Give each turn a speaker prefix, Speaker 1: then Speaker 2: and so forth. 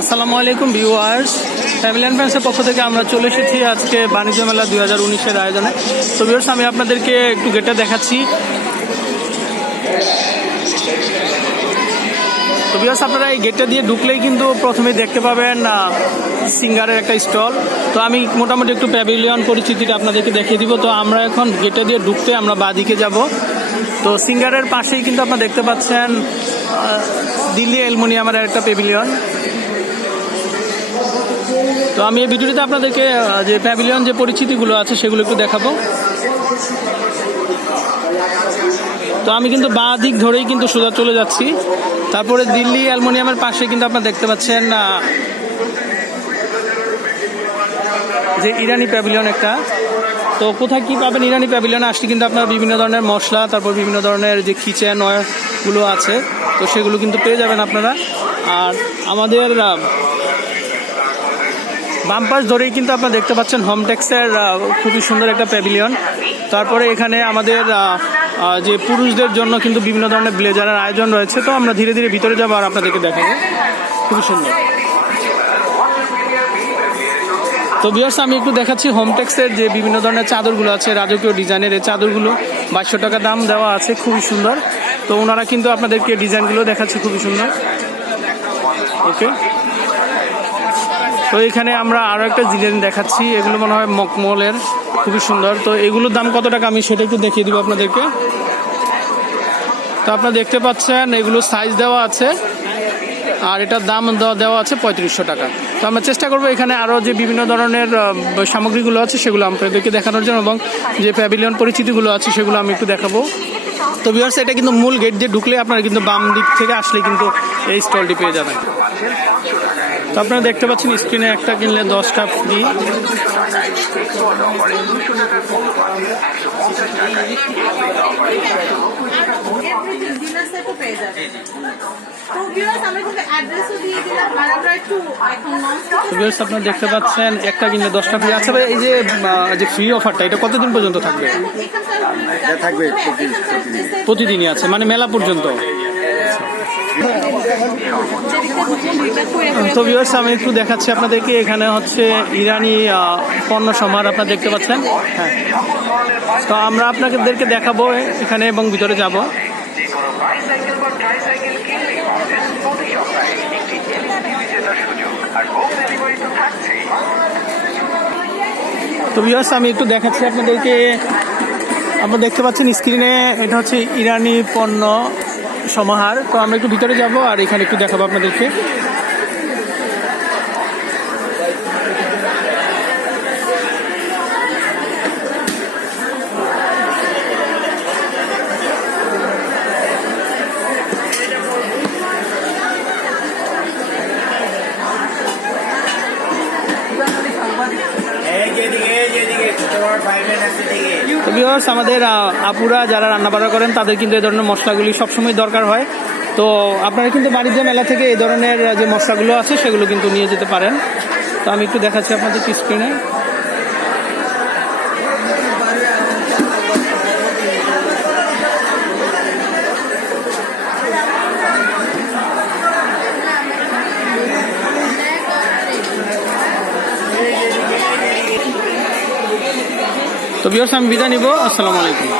Speaker 1: আসসালামু আলাইকুম, viewers. Family and ফ্রেন্ডসের পক্ষ থেকে আমরা চলে এসেছি আজকে বাণিজ্য মেলা দুই হাজার উনিশের আয়োজনে। তো ভিউয়ার্স, আমি আপনাদেরকে একটু গেটে দেখাচ্ছি। তো ভিউয়ার্স, আপনারা এই গেটটা দিয়ে ঢুকলেই কিন্তু প্রথমে দেখতে পাবেন সিঙ্গারের একটা স্টল। তো আমি মোটামুটি একটু প্যাভিলিয়ন পরিচিতিটা আপনাদেরকে দেখিয়ে দিব। তো আমরা এখন গেটে দিয়ে ঢুকতে আমরা বাদিকে যাব। তো সিঙ্গারের পাশেই কিন্তু আপনারা দেখতে পাচ্ছেন দিল্লি অ্যালমোনিয়ামের একটা প্যাভিলিয়ন তো আমি এই ভিডিওটিতে আপনাদেরকে যে প্যাভিলিয়ন যে পরিচিতিগুলো আছে সেগুলো একটু দেখাবো। তো আমি কিন্তু বাঁ দিক ধরেই কিন্তু সোজা চলে যাচ্ছি। তারপরে দিল্লি অ্যালমোনিয়ামের পাশে কিন্তু আপনারা দেখতে পাচ্ছেন যে ইরানি প্যাভিলিয়ন একটা। তো কোথায় কী পাবেন ইরানি প্যাভিলিয়নে আসলে কিন্তু আপনার বিভিন্ন ধরনের মশলা, তারপর বিভিন্ন ধরনের যে কিচেনগুলো আছে, তো সেগুলো কিন্তু পেয়ে যাবেন আপনারা। আর আমাদের বাম পাশ ধরেই কিন্তু আপনারা দেখতে পাচ্ছেন হোমটেক্সের খুবই সুন্দর একটা প্যাভিলিয়ন তারপরে এখানে আমাদের যে পুরুষদের জন্য কিন্তু বিভিন্ন ধরনের ব্লেজারের আয়োজন রয়েছে। তো আমরা ধীরে ধীরে ভিতরে যাব আর আপনাদেরকে দেখাবো। খুবই সুন্দর। তো বিয়ার্স আমি একটু দেখাচ্ছি হোমটেক্সের যে বিভিন্ন ধরনের চাদরগুলো আছে, রাজকীয় ডিজাইনের এই চাদরগুলো। বাইশশো টাকা দাম দেওয়া আছে, খুবই সুন্দর। তো ওনারা কিন্তু আপনাদেরকে ডিজাইনগুলো দেখাচ্ছে, খুবই সুন্দর। ওকে। তো এখানে আমরা আরও একটা ডিজাইন দেখাচ্ছি। এগুলো মনে হয় মকমলের। খুবই সুন্দর। তো এগুলোর দাম কত টাকা? আমি সেটা একটু দেখিয়ে দিব আপনাদেরকে। তো আপনারা দেখতে পাচ্ছেন, এগুলো সাইজ দেওয়া আছে। আর এটার দাম দেওয়া আছে পঁয়ত্রিশশো টাকা। তো আমরা চেষ্টা করব এখানে আরও যে বিভিন্ন ধরনের সামগ্রীগুলো আছে, সেগুলো আপনাদেরকে দেখানোর জন্য এবং যে প্যাভিলিয়ন পরিচিতিগুলো আছে, সেগুলো আমি একটু দেখাবো। তো ভিউয়ার্স এটা কিন্তু মূল গেট দিয়ে ঢুকলে আপনারা কিন্তু বাম দিক থেকে আসলে কিন্তু এই স্টলটি পেয়ে যাবেন। তো আপনারা দেখতে পাচ্ছেন স্ক্রিনে একটা কিনলে দশটা ফ্রি
Speaker 2: নন
Speaker 1: তো ভিউয়ার্স আপনারা দেখতে পাচ্ছেন একটা কিনলে দশটা ফ্রি আচ্ছা ভাই এই যে যে ফ্রি অফারটা এটা কতদিন পর্যন্ত থাকবে?
Speaker 2: থাকবে
Speaker 1: প্রতিদিনই আছে মানে মেলা পর্যন্ত? তো ভিউয়ার্স আমি একটু দেখাচ্ছি আপনাদেরকে। এখানে হচ্ছে ইরানি পণ্য সমার আপনারা দেখতে পাচ্ছেন। হ্যাঁ তো আমরা আপনাদেরকে দেখাবো এখানে এবং ভিতরে যাব।
Speaker 3: তো
Speaker 1: ভিউয়ার্স আমি একটু দেখাচ্ছি আপনাদেরকে। আপনারা দেখতে পাচ্ছেন স্ক্রিনে এটা হচ্ছে ইরানি পণ্য। সমাহার। তো আমরা একটু ভিতরে যাব আর এখানে একটু দেখাবো আপনাদেরকে
Speaker 4: এই যেদিকে এই যেদিকে তোমার ফাইভ আছে দিকে
Speaker 1: ভিউয়ার্স আমাদের আপুরা যারা রান্না রান্নাবাড়া করেন, তাদের কিন্তু এই ধরনের মশলাগুলি সবসময় দরকার হয়। তো আপনারা কিন্তু বাণিজ্য মেলা থেকে এই ধরনের যে মশলাগুলো আছে, সেগুলো কিন্তু নিয়ে যেতে পারেন। তো আমি একটু দেখাচ্ছি আপনাদের স্ক্রিনে তো বিয়র্স আমি বিদায় নিব। আসসালামু আলাইকুম।